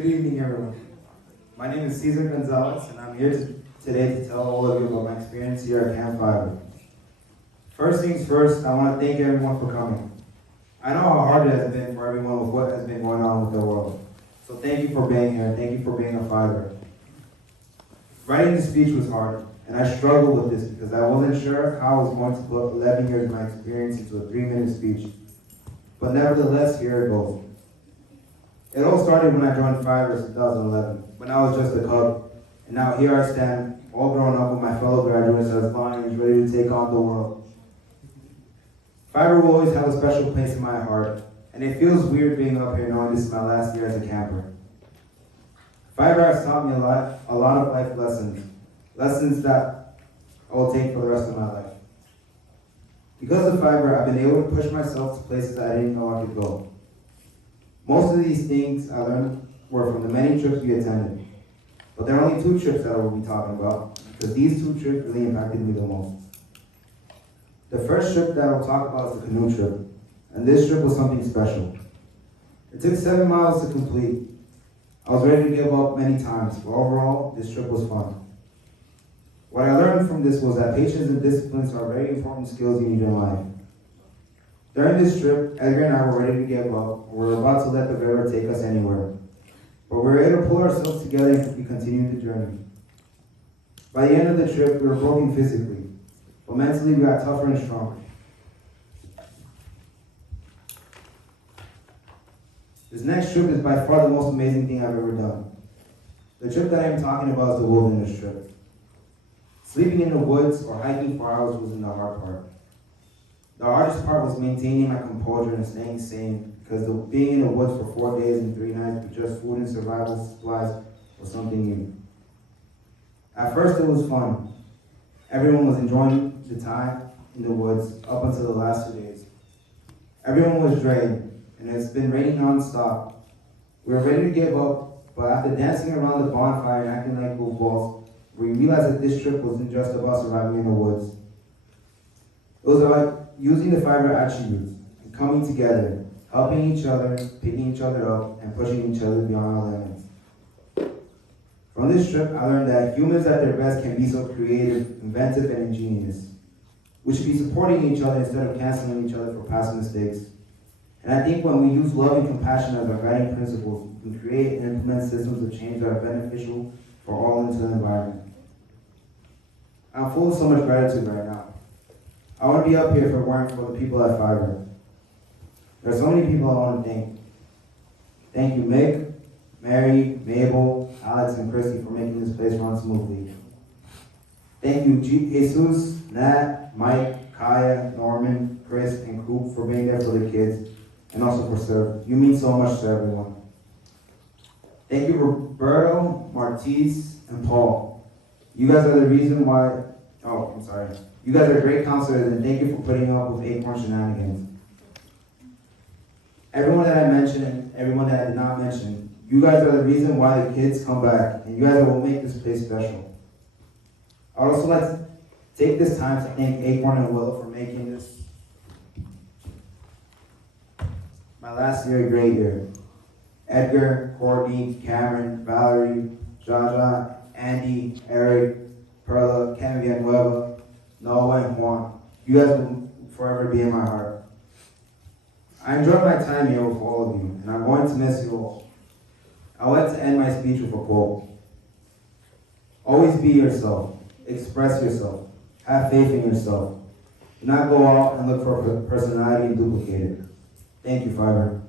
Good evening, everyone. My name is Cesar Gonzalez, and I'm here today to tell all of you about my experience here at Camp Fiverr. First things first, I want to thank everyone for coming. I know how hard it has been for everyone with what has been going on with the world. So thank you for being here, and thank you for being a Fiverr. Writing the speech was hard, and I struggled with this because I wasn't sure how I was going to put 11 years of my experience into a 3-minute speech. But nevertheless, here it goes. It all started when I joined Fiverr in 2011, when I was just a cub. And now here I stand, all grown up with my fellow graduates as lions ready to take on the world. Fiverr will always have a special place in my heart, and it feels weird being up here knowing this is my last year as a camper. Fiverr has taught me a lot of life lessons that I will take for the rest of my life. Because of Fiverr, I've been able to push myself to places that I didn't know I could go. Most of these things I learned were from the many trips we attended. But there are only 2 trips that I will be talking about, because these 2 trips really impacted me the most. The first trip that I will talk about is the Canoe Trip, and this trip was something special. It took 7 miles to complete. I was ready to give up many times, but overall, this trip was fun. What I learned from this was that patience and disciplines are very important skills you need in life. During this trip, Edgar and I were ready to give up. We were about to let the river take us anywhere. But we were able to pull ourselves together and we continued the journey. By the end of the trip, we were broken physically, but mentally we got tougher and stronger. This next trip is by far the most amazing thing I've ever done. The trip that I'm talking about is the wilderness trip. Sleeping in the woods or hiking for hours wasn't the hard part. The hardest part was maintaining my composure and staying sane, because being in the woods for 4 days and 3 nights with just food and survival supplies was something new. At first it was fun. Everyone was enjoying the time in the woods up until the last 2 days. Everyone was drained, and it's been raining non-stop. We were ready to give up, but after dancing around the bonfire and acting like goofballs, we realized that this trip wasn't just about surviving in the woods. It was about using the Fiverr attributes and coming together, helping each other, picking each other up, and pushing each other beyond our limits. From this trip, I learned that humans at their best can be so creative, inventive, and ingenious. We should be supporting each other instead of canceling each other for past mistakes. And I think when we use love and compassion as our guiding principles, we can create and implement systems of change that are beneficial for all into the environment. I'm full of so much gratitude right now. I want to be up here if it weren't for the people at Fiverr. There are so many people I want to thank. Thank you, Mick, Mary, Mabel, Alex, and Christy for making this place run smoothly. Thank you, Jesus, Nat, Mike, Kaya, Norman, Chris, and Coop for being there for the kids, and also for Serve. You mean so much to everyone. Thank you, Roberto, Martise, and Paul. You guys are the reason why. You guys are great counselors, and thank you for putting up with Acorn shenanigans. Everyone that I mentioned and everyone that I did not mention, you guys are the reason why the kids come back, and you guys will make this place special. I would also like to take this time to thank Acorn and Willow for making this my last year a great year. Edgar, Courtney, Cameron, Valerie, Jaja, Andy, Eric, Perla, Kevin Villanueva, Noah, and Juan. You guys will forever be in my heart. I enjoyed my time here with all of you, and I'm going to miss you all. I would like to end my speech with a quote. Always be yourself. Express yourself. Have faith in yourself. Do not go out and look for a personality and duplicate it. Thank you, Fiverr.